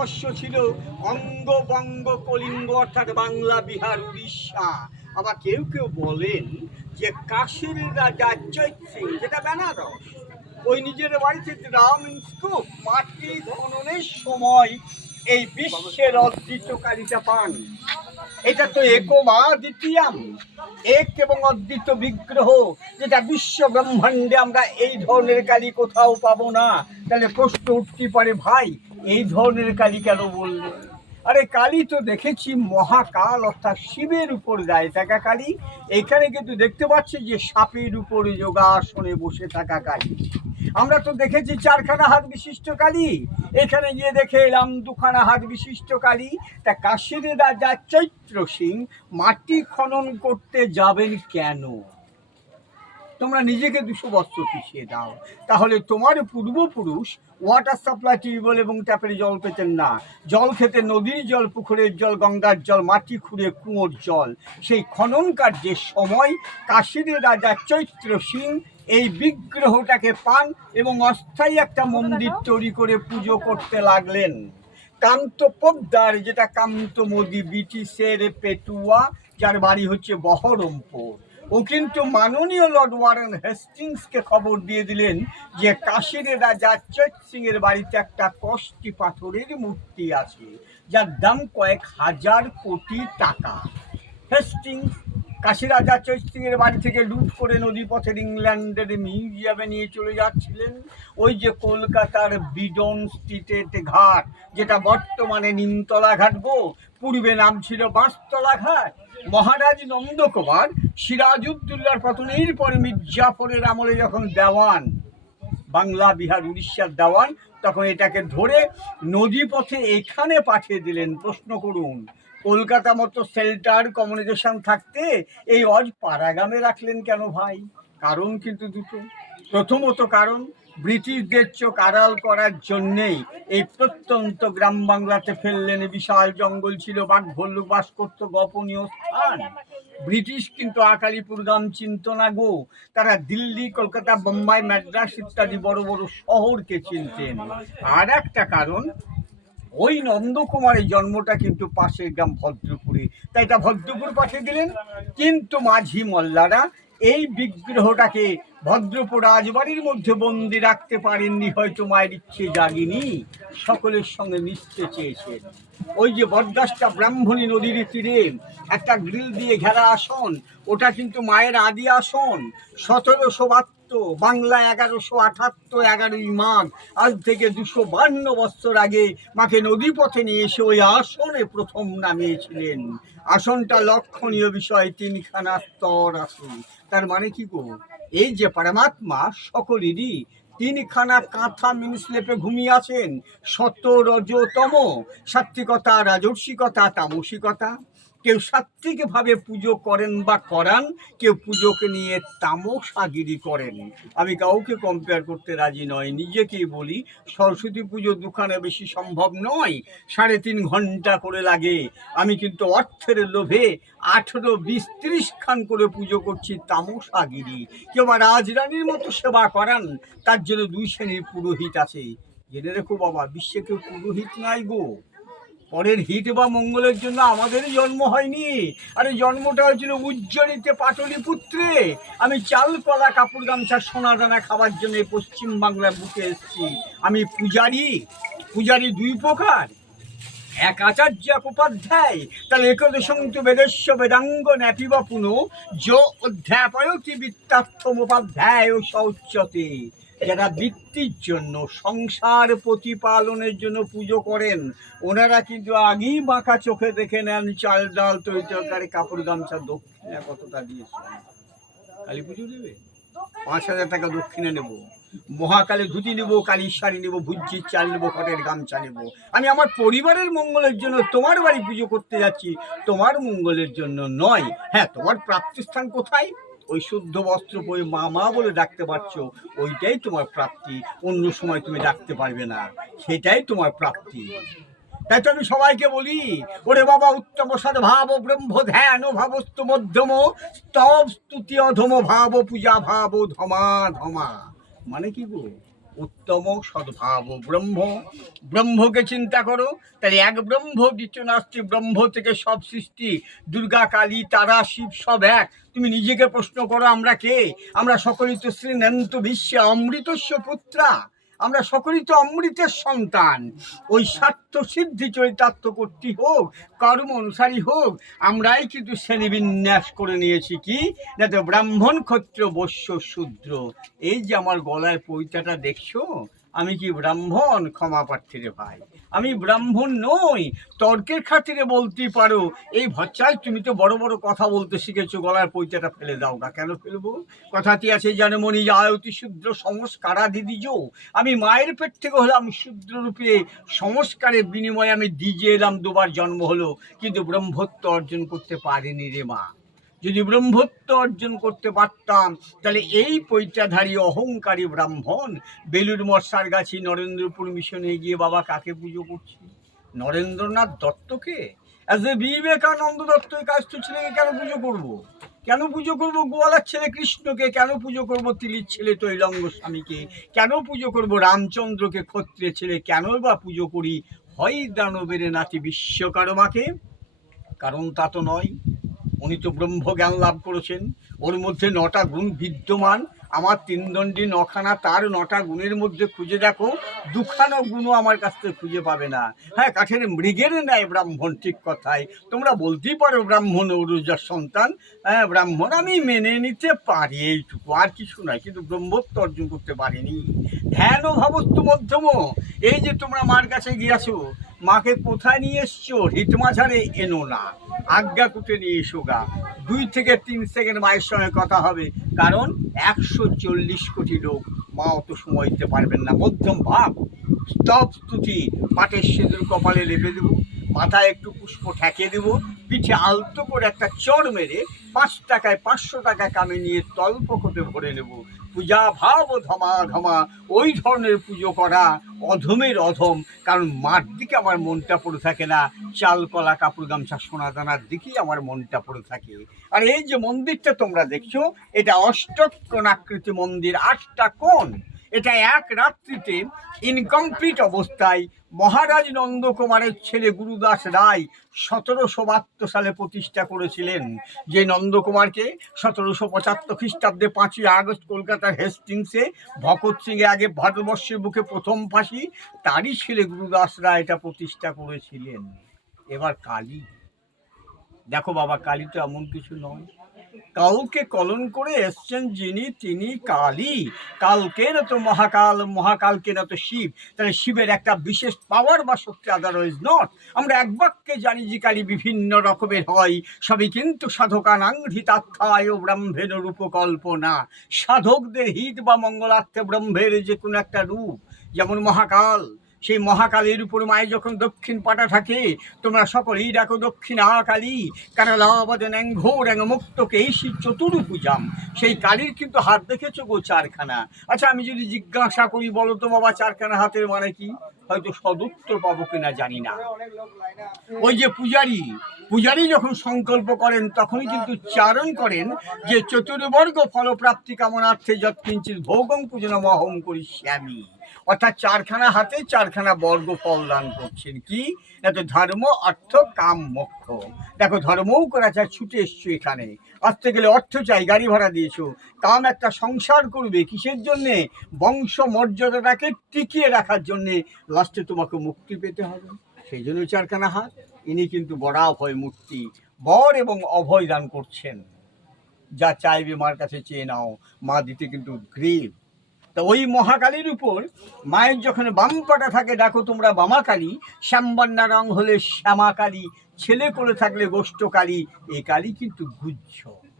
বর্ষ ছিল অঙ্গ বঙ্গ কলিঙ্গ, অর্থাৎ বাংলা, বিহার, উড়িষ্যা। আবার কেউ কেউ বলেন যে কাশীর রাজা সিং, যেটা বেনারস, ওই নিজের বাড়িতে রাম ইনস্কোপ মাটি খননের সময় এই বিশ্বের অদ্বিতীয়কারিতা পান। এটা তো একমা দ্বিতীয়াম এক এবং অদ্বিত বিগ্রহ, যেটা বিশ্ব ব্রহ্মাণ্ডে আমরা এই ধরনের কালী কোথাও পাবো না। তাহলে প্রশ্ন উঠতে পারে, ভাই, এই ধরনের কালী কেন বললে? আরে, কালী তো দেখেছি মহাকাল, অর্থাৎ শিবের উপর দায় থাকা কালী। এখানে কিন্তু দেখতে পাচ্ছি যে সাপের উপরে যোগাসনে বসে থাকা কালী। আমরা তো দেখেছি চারখানা হাত বিশিষ্ট কালী। এখানে গিয়ে দেখে এলাম দুখানা হাত বিশিষ্ট কালী। তা কাশীর রাজা চৈত্র সিং, মাটি খনন করতে যাবেন কেন? তোমরা নিজেকে দুশো বস্ত্র পিছিয়ে দাও। তাহলে তোমার পূর্বপুরুষ ওয়াটার সাপ্লাই টিউবওয়েল এবং ট্যাপের জল পেতেন না। জল খেতে নদীর জল, পুকুরের জল, গঙ্গার জল, মাটি খুঁড়ে কুয়োর জল। সেই খনন কার্যের সময় কাশীর রাজা চৈত্র সিং এই বিগ্রহটাকে পান এবং অস্থায়ী একটা মন্দির তৈরি করে পুজো করতে লাগলেন। কান্ত পোদ্দার, যেটা কান্ত মোদি, ব্রিটিশের পেটুয়া, যার বাড়ি হচ্ছে বহরমপুর। ও কিন্তু মাননীয় লর্ড ওয়ারেন হেস্টিংসকে খবর দিয়ে দিলেন যে কাশীর রাজা চৈত সিং এর বাড়িতে একটা কষ্টি পাথরের মূর্তি আছে, যার দাম কয়েক হাজার কোটি টাকা। হেস্টিংস কাশী রাজা চৈত এর বাড়ি থেকে লুট করে নদীপথের ইংল্যান্ডের মিউজিয়ামে নিয়ে চলে যাচ্ছিলেন। ওই যে কলকাতার বিডন স্ট্রিটের ঘাট, যেটা বর্তমানে নিমতলা ঘাট গো। পূর্বে নাম ছিল বাঁশতলা ঘাট। মহারাজ নন্দকুমার সিরাজউদ্দৌলার পতনের পরে মির্জাফরের আমলে যখন দেওয়ান, বাংলা, বিহার, উড়িষ্যার দেওয়ান, তখন এটাকে ধরে নদীপথে এখানে পাঠিয়ে দিলেন। প্রশ্ন করুন কলকাতা মতো শেল্টার কমিউনিকেশন থাকতে এই অজ পাড়াগামে রাখলেন কেন ভাই? কারণ কিন্তু দুটো। প্রথমত কারণ, ব্রিটিশদের চোখ আড়াল করার জন্যেই এই প্রত্যন্ত গ্রাম বাংলাতে ফেললেন বিশাল জঙ্গল ছিল, বাঘ ভল্লুক বাস করতো গোপনীয় স্থান। ব্রিটিশ কিন্তু আকালিপুর গ্রাম চিনত না গো। তারা দিল্লি, কলকাতা, বোম্বাই ম্যাড্রাস ইত্যাদি বড় বড় শহরকে চিনতেন। আর একটা কারণ ওই নন্দকুমারের জন্মটা কিন্তু পাশের গ্রাম ভদ্রপুরে। তাই এটা ভদ্রপুর পাঠিয়ে দিলেন। কিন্তু মাঝি মোল্লারা এই বিগ্রহটাকে ভদ্রপুর রাজবাড়ির মধ্যে বন্দি রাখতে পারেননি, হয়তো মায়ের ইচ্ছে জাগিনি। সকলের সঙ্গে মিশতে চেয়েছেন। ওই যে বরদাসটা ব্রাহ্মণী নদীর তীরে, একটা গ্রিল দিয়ে ঘেরা আসন, ওটা কিন্তু মায়ের আদি আসন। সতেরোশো বাংলা এগারোশো আঠাত্তর, এগারোই মাঘ আজ থেকে দুশো বান্ন বছর আগে মাকে নদীপথে নিয়ে এসে ওই আসনে প্রথম নামিয়েছিলেন। আসনটা লক্ষণীয় বিষয়, তিনখানা স্তর আছে তার মানে কি গো? এই যে পরমাত্মা সকলেরই তিনখানা কাঁথা মিনস্লেপে ঘুমিয়ে আছেন। সত রজতম সাত্বিকতা রাজস্বিকতা, তামসিকতা। কেউ সাত্বিকভাবে পুজো করেন বা করান, কেউ পুজোকে নিয়ে তামসাগিরি করেন। আমি কাউকে কম্পেয়ার করতে রাজি নয় নিজেকেই বলি, সরস্বতী পুজো দুখানে বেশি সম্ভব নয়, সাড়ে তিন ঘণ্টা করে লাগে। আমি কিন্তু অর্থের লোভে আঠেরো বিশ ত্রিশ খান করে পুজো করছি তামসাগিরি। কেউ বা রাজরানীর মতো সেবা করান, তার জন্য দুই শ্রেণির পুরোহিত আছে। জেনে রেখো বাবা, বিশ্বে কেউ পুরোহিত নাই গো। পরের হিট বা মঙ্গলের জন্য আমাদেরই জন্ম হয়নি। আরে জন্মটা হয়েছিল উজ্জ্বলিতে পাটলিপুত্রে আমি চাল কলা কাপড় গামছা সোনা দানা খাবার জন্য এই পশ্চিম বাংলার বুকে এসেছি। আমি পূজারি পূজারি দুই প্রকার। এক আচার্য এক উপাধ্যায়। তাহলে একদশন্ত বেদস্য বেদাঙ্গ ন্যাপি বা পুনঃ, যো অধ্যাপয়তি বিত্তার্থমোপাধ্যায় ও শৌচতে যারা বৃত্তির জন্য, সংসার প্রতিপালনের জন্য পুজো করেন, ওনারা কিন্তু আগেই বাঁকা চোখে দেখে নেন চাল ডাল, তৈরি তরকারি, কাপড় গামছা, দক্ষিণা কতটা দিয়েছে কালী পুজো দেবে? পাঁচ হাজার টাকা দক্ষিণে নেব। মহাকালে ধুতি নেব কালীর শাড়ি নেব, ভুজ্জির চাল নেব খটের গামছা নেব। আমি আমার পরিবারের মঙ্গলের জন্য তোমার বাড়ি পুজো করতে যাচ্ছি। তোমার মঙ্গলের জন্য নয়। হ্যাঁ তোমার প্রাপ্তিস্থান কোথায়? ওই শুদ্ধ বস্ত্র পরে মা মা বলে ডাকতে পারছ, ওইটাই তোমার প্রাপ্তি। অন্য সময় তুমি ডাকতে পারবে না। সেটাই তোমার প্রাপ্তি। তাই তো আমি সবাইকে বলি, ওরে বাবা উত্তম সদ ভাব ব্রহ্ম ধ্যান ভাবস্তু মধ্যম, স্তব স্তুতি অধম, ভাব পূজা, ভাব ধমা ধমা। মানে কি গো? উত্তম সদ্ভাব ব্রহ্ম, ব্রহ্মকে চিন্তা করো, তাহলে এক ব্রহ্ম দ্বিতীয় ব্রহ্ম থেকে সব সৃষ্টি, দুর্গা, কালী, তারা, শিব, সব এক। তুমি নিজেকে প্রশ্ন করো, আমরা কে? আমরা সকলেই তো শ্রীনন্ত বিশ্বে অমৃতস্ব পুত্রা। আমরা সকলেই তো অমৃতের সন্তান। ওই স্বার্থ সিদ্ধি চরিতার্থ করতে হোক, কর্ম অনুসারী হোক, আমরাই কিন্তু শ্রেণীবিন্যাস করে নিয়েছি কি? না তো ব্রাহ্মণ ক্ষত্র বৈশ্য শূদ্র। এই যে আমার গলায় পৈতাটা দেখছ? আমি কি ব্রাহ্মণ? ক্ষমা প্রার্থীরে ভাই। আমি ব্রাহ্মণ নই, তর্কের খাতিরে বলতে পারো। এই ভচ্চাই তুমি তো বড় বড় কথা বলতে শিখেছো গলার পৈতাটা ফেলে দাও না। কেন ফেলব? কথাটি আছে জানে মনি আয়তি শূদ্র সংস্কারা দিদিজ আমি মায়ের পেট থেকে হলাম শূদ্র রূপে সংস্কারের বিনিময়ে আমি দিজে এলাম, দুবার জন্ম হলো। কিন্তু ব্রহ্মত্ব অর্জন করতে পারিনি রে মা। যদি ব্রহ্মত্ব অর্জন করতে পারতাম, তাহলে এই পৈতাধারী অহংকারী ব্রাহ্মণ বেলুর মশার গাছি নরেন্দ্রপুর মিশনে গিয়ে বাবা কাকে পুজো করছি? নরেন্দ্রনাথ দত্তকে? অ্যাজ এ বিবেকানন্দ দত্ত এই কাজ তো ছেলেকে কেন পুজো করব। কেন পুজো করব গোয়ালার ছেলে কৃষ্ণকে? কেন পুজো করব তিলির ছেলে তৈলঙ্গ স্বামীকে? কেন পুজো করব রামচন্দ্রকে? ক্ষত্রিয় ছেলে কেন বা পুজো করি? হয় দানবের নাতি বিশ্বকর্মাকে? কারণ তা তো নয়। উনি তো ব্রহ্মজ্ঞান লাভ করেছেন। ওর মধ্যে নটা গুণ বিদ্যমান। আমার তিন দণ্ডী নখানা, তার নটা গুণের মধ্যে খুঁজে দেখো, দুখানো গুণও আমার কাছ থেকে খুঁজে পাবে না। হ্যাঁ কাঠের মৃগের নেয় ব্রাহ্মণ ঠিক কথাই। তোমরা বলতেই পারো ব্রাহ্মণ অরুজার সন্তান। হ্যাঁ ব্রাহ্মণ আমি মেনে নিতে পারি এইটুকু। আর কিছু নয়, কিন্তু ব্রহ্মত্ব অর্জন করতে পারিনি। ধ্যান ও ভাবত্ব মধ্যম। এই যে তোমরা মার কাছে গিয়েছো, মাকে কোথায় নিয়ে এসছো? হিতমাঝারে এনো না। আজ্ঞা কুটে নিয়ে এসো গা। দুই থেকে তিন সেকেন্ড মায়ের সঙ্গে কথা হবে, কারণ একশো চল্লিশ কোটি লোক মা অত সময় দিতে পারবেন না। মধ্যম ভাব স্তব স্তুতি। পাটের সিঁদুর কপালে লেপে দেবো, মাথায় একটু পুষ্প ঠেকিয়ে দেবো, পিঠে আলতো করে একটা চড় মেরে পাঁচ টাকায় পাঁচশো টাকা কামে নিয়ে তল্প করে ভরে নেব। পূজা ভাব ধমা ধমা, ওই ধরনের পুজো করা অধমের অধম। কারণ মার দিকে আমার মনটা পড়ে থাকে না, চাল, কলা, কাপড়, গামছা, সোনা দানার দিকেই আমার মনটা পড়ে থাকে। আর এই যে মন্দিরটা তোমরা দেখছ, এটা অষ্টকোণাকৃতি মন্দির। আটটা কোণ। এটা এক রাত্রিতে ইনকমপ্লিট অবস্থায় মহারাজ নন্দকুমারের ছেলে গুরুদাস রায় সতেরোশো বাহাত্তর সালে প্রতিষ্ঠা করেছিলেন। যে নন্দকুমারকে সতেরোশো পঁচাত্তর খ্রিস্টাব্দে পাঁচই আগস্ট কলকাতার হেস্টিংসে ভগৎ সিংয়ে আগে ভারতবর্ষের বুকে প্রথম ফাঁসি, তারই ছেলে গুরুদাস রায় এটা প্রতিষ্ঠা করেছিলেন। এবার কালী। দেখো বাবা, কালী তো এমন কিছু নয়। কালকে কলন করে এসছেন যিনি, তিনি কালী কালকে না তো মহাকাল, মহাকালকে না তো শিব। তাহলে শিবের একটা বিশেষ পাওয়ার বা শক্তি আদারওয়াইজ নট আমরা এক বাক্যে জানি যে কালী বিভিন্ন রকমের হয়। সবই কিন্তু সাধকানাংঘৃতাত্থায় ও ব্রহ্মের রূপকল্পনা। সাধকদের হিত বা মঙ্গলার্থে ব্রহ্মের যে কোনো একটা রূপ। যেমন মহাকাল সেই মহাকালীর উপর মায়ের যখন দক্ষিণ পাটা থাকে, তোমরা সকলেই ডাকো দক্ষিণ কালী কারালাবাদে ন্যাঙ্ঘোর র্যাং মুক্তকে এই চতুরু পূজাম সেই কালীর কিন্তু হাত দেখেছ গো চারখানা। আচ্ছা আমি যদি জিজ্ঞাসা করি বলো তো বাবা, চারখানা হাতের মানে কি? হয়তো সদুত্তর পাবো কিনা জানি না। ওই যে পূজারী পূজারী যখন সংকল্প করেন, তখনই কিন্তু চারণ করেন যে চতুর্বর্গ ফলপ্রাপ্তি কামনার্থে যৎকিঞ্চিত ভোগং পূজন মহম করি শ্যামী অর্থাৎ চারখানা হাতে চারখানা বর্গ ফল দান করছেন। কি? এত ধর্ম, অর্থ, কাম, মোক্ষ। দেখো, ধর্মও করা চায় ছুটে এসছো এখানে। আসতে গেলে অর্থ চাই, গাড়ি ভাড়া দিয়েছ। কাম একটা সংসার করবে কিসের জন্যে? বংশ মর্যাদাটাকে টিকিয়ে রাখার জন্যে লাস্টে তোমাকে মুক্তি পেতে হবে। সেই জন্য চারখানা হাত। ইনি কিন্তু বড়া অভয় মূর্তি, বর এবং অভয় দান করছেন। যা চাইবে মার কাছে চেয়ে নাও। মা দিতে কিন্তু গ্রেভ তা ওই মহাকালীর উপর মায়ের যখন বাম পাটা থাকে, ডাকো তোমরা বামাকালী শ্যামবান্না রং হলে শ্যামাকালী, ছেলে করে থাকলে গোষ্ঠকালী, এ কালী কিন্তু গুজ্জ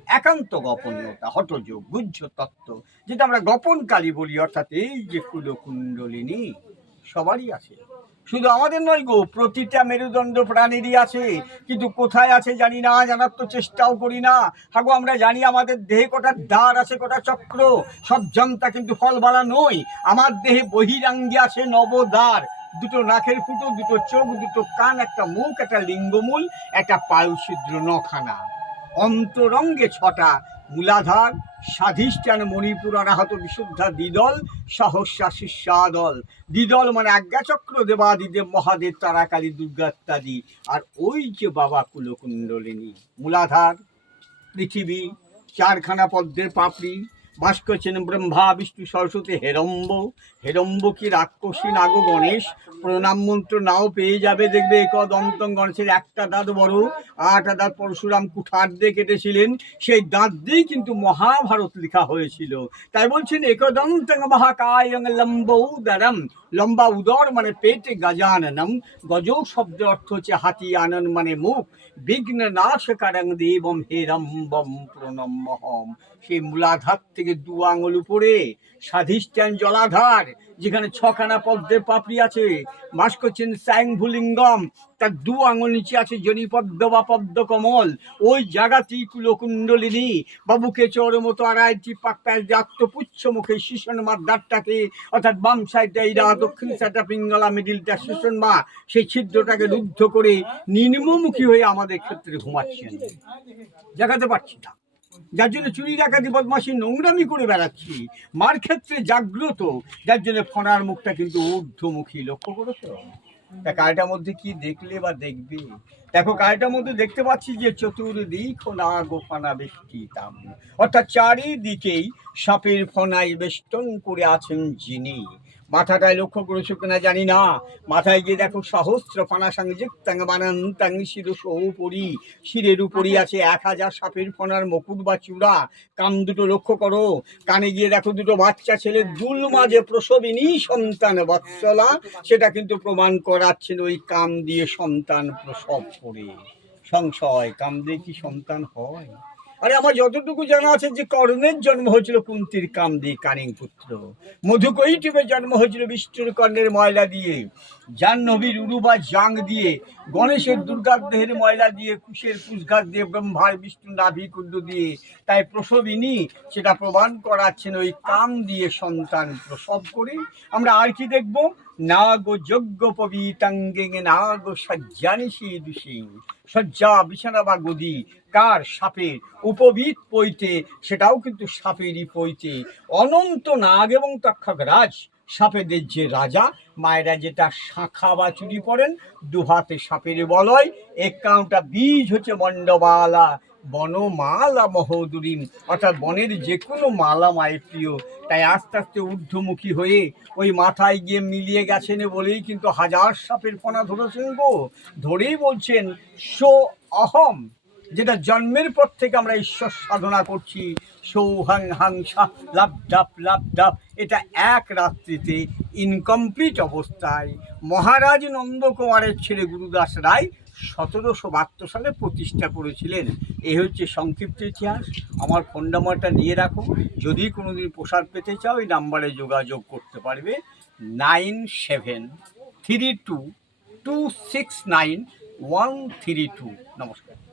একান্ত গোপনীয়তা হটযোগ গুজ্জ তত্ত্ব, যেটা আমরা গোপন কালী বলি, অর্থাৎ এই যে কুলকুণ্ডলিনী, সবারই আছে। শুধু আমাদের নয় গো, প্রতিটা মেরুদণ্ড প্রাণীরই আছে। কিন্তু কোথায় আছে জানি না, জানার তো চেষ্টাও করি না। হাগো, আমরা জানি আমাদের দেহে কটা দ্বার আছে, কটা চক্র। সব জনতা কিন্তু ফলবালা নই। আমার দেহে বহিরাঙ্গে আছে নবদ্বার। দুটো নাকের ফুটো, দুটো চোখ, দুটো কান, একটা মুখ, একটা লিঙ্গমূল, একটা পায়ুছিদ্র নখানা। অন্তরঙ্গে ছটা মূলাধার স্বাধিষ্ঠান মণিপুর অনাহত বিশুদ্ধা দ্বিদল সহস্যা শিষ্যাদল। দ্বিদল মানে আজ্ঞাচক্র দেবাদিদেব মহাদেব তারাকালী দুর্গাত্যাদি আর ওই যে বাবা কুলকুণ্ডলিনী, মূলাধার, পৃথিবী, চারখানা পদ্মের পাপড়ি বাস ব্রহ্মা, বিষ্ণু সরস্বতী হেরম্ব হেরম্ব কি রাক্ষসী নাগ গণেশ প্রণাম মন্ত্র নাও পেয়ে যাবে, দেখবে এক দন্তং গণেশের একটা দাঁত বড়, আট দাঁত পরশুরাম কুঠার দিয়ে কেটেছিলেন। সেই দাঁত দিয়েই কিন্তু মহাভারত লেখা হয়েছিল। তাই বলছেন একদন্তং মহাকায় লম্ব উদরম লম্বা উদর মানে পেটে গজাননম, গজ শব্দ অর্থ হচ্ছে হাতি আনন মানে মুখ, বিঘ্ন নাশকারং দেবম হেরম্বম প্রণম্যহম সেই মূলাধার থেকে দু আঙুল উপরে, স্বাধিষ্ঠান জলাধার যেখানে ছখানা পদ্মের পাপড়ি আছে। বাস করছেন স্যাং ভুলিঙ্গম। তার দু আঙুল নিচে আছে জনিপদ্ম বা পদ্ম কমল। ওই জায়গাতেই কুলকুণ্ডলিনী বাবুকে চোর মতো আড়াইটি পাক প্যাচ আত্মপুচ্ছ মুখে শিশন মাদ্দারটাকে অর্থাৎ বাম সাইডটা এইটা দক্ষিণ সাইডটা পিঙ্গলা মিডিলটা শিশন মা সেই ছিদ্রটাকে রুদ্ধ করে নিম্নমুখী হয়ে আমাদের ক্ষেত্রে ঘুমাচ্ছেন। দেখাতে পারছি না। যার জন্য চুরি ডাকাতি বদমাসি নোংরামি করে বেড়াচ্ছি। মার ক্ষেত্রে জাগ্রত। যার জন্য ফনার মুখটা কিন্তু ঊর্ধ্বমুখী, লক্ষ্য করেছ? তা কারটার মধ্যে কি দেখলে বা দেখবে? দেখো, কারটার মধ্যে দেখতে পাচ্ছি যে চতুর্দিক না গোফানা বেষ্টিতাম। অর্থাৎ চারিদিকেই সাপের ফনাই বেষ্টন করে আছেন যিনি। মাথাটায় লক্ষ্য করেছ কিনা জানি না। মাথায় গিয়ে দেখো সহস্র ফানা সংযুক্তাং বানান্তাং শিরস উপরি শিরের উপরই আছে এক হাজার সাপের ফনার মুকুট বা চূড়া। কান দুটো লক্ষ্য করো। কানে গিয়ে দেখো দুটো বাচ্চা ছেলে দুল মাঝে প্রসবিনী সন্তান বৎসলা। সেটা কিন্তু প্রমাণ করাচ্ছেন ওই কাম দিয়ে সন্তান প্রসব করে। সংশয় কাম দিয়ে কি সন্তান হয়? আরে আমার যতটুকু জানা আছে যে কর্ণের জন্ম হয়েছিল কুন্তির কাম দিয়ে কানিং পুত্র মধুকৈটিবের জন্ম হয়েছিল বিষ্ণুর কর্ণের ময়লা দিয়ে। জাহ্নবীর উরু বা জাং দিয়ে গণেশের দুর্গার দেহের ময়লা দিয়ে, কুশের কুশঘাত দিয়ে, ব্রহ্মার বিষ্ণু নাভি কুণ্ড দিয়ে, তাই প্রসবিনী সেটা প্রমাণ করাচ্ছেন ওই কাম দিয়ে সন্তান প্রসব করে। আমরা আর কি দেখব? না গো যজ্ঞ পবিতাঙ্গে না গো সজ্জানিসি দুষি সজ্জা বিছানা বা গদি, কার সাপের উপবিত পইতে সেটাও কিন্তু সাপেরই পৈতে। অনন্ত নাগ এবং তক্ষক রাজ সাপেদের যে রাজা, মায়েরা যেটা শাখা বা চুরি পড়েন দুহাতে সাপের বলয় একাউন্টটা বীজ হচ্ছে মণ্ডবালা, বনমালা মহোদরিম অর্থাৎ বনের যে কোনো মালা, মায়ের প্রিয়। তাই আস্তে আস্তে ঊর্ধ্বমুখী হয়ে ওই মাথায় গিয়ে মিলিয়ে গেছেন বলেই কিন্তু হাজার সাপের ফনা ধরেছেন গো। ধরেই বলছেন, সো অহম। যেটা জন্মের পর থেকে আমরা ঈশ্বর সাধনা করছি। সৌহাং হাংসা লাভ ডাপ লাভ ডাপ। এটা এক রাত্রিতে ইনকমপ্লিট অবস্থায় মহারাজ নন্দকুমারের ছেলে গুরুদাস রায় সতেরোশো বাহাত্তর সালে প্রতিষ্ঠা করেছিলেন। এই হচ্ছে সংক্ষিপ্ত ইতিহাস। আমার ফোন নাম্বারটা নিয়ে রাখো। যদি কোনোদিন প্রসাদ পেতে চাও, এই নাম্বারে যোগাযোগ করতে পারবে। Nine seven three two two six nine one three two. নমস্কার।